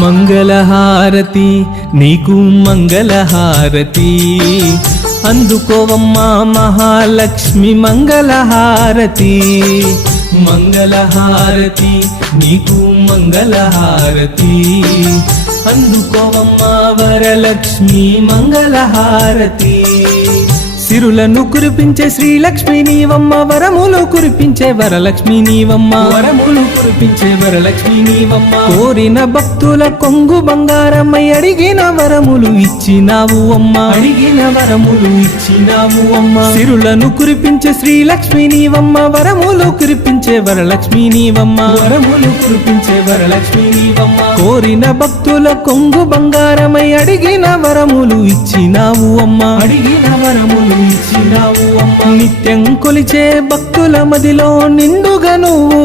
మంగళహారతి నీకు మంగళహారతి అందుకోవమ్మా మహాలక్ష్మి మంగళహారతి మంగళహారతి నీకు మంగళహారతి అందుకోవమ్మా వరలక్ష్మి మంగళహారతి సిరులను కురిపించే శ్రీలక్ష్మి నీవమ్మ వరములు కురిపించే వరలక్ష్మి నీవమ్మ వరములు కురిపించే వరలక్ష్మి నీవమ్మ కోరిన భక్తుల కొంగు బంగారమై అడిగిన వరములు ఇచ్చినావు అమ్మ అడిగిన వరములు ఇచ్చినావు అమ్మ సిరులను కురిపించే శ్రీలక్ష్మి నీవమ్మ వరములు కురిపించే వరలక్ష్మి నీవమ్మ వరములు కురిపించే వరలక్ష్మి నీవమ్మ కోరిన భక్తుల కొంగు బంగారమై అడిగిన వరములు ఇచ్చినావు అమ్మ అడిగిన వరములు ఇచ్చినావు అమ్మ నిత్యం కొలిచే భక్తుల మదిలో నిండుగా నువ్వు